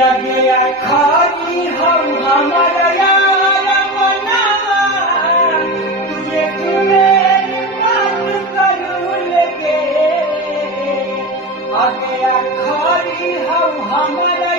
जगे खाली हम हमारा यार मनावा तुझे तुम्हें बात करूँ लगे आगे खाली हम हमारा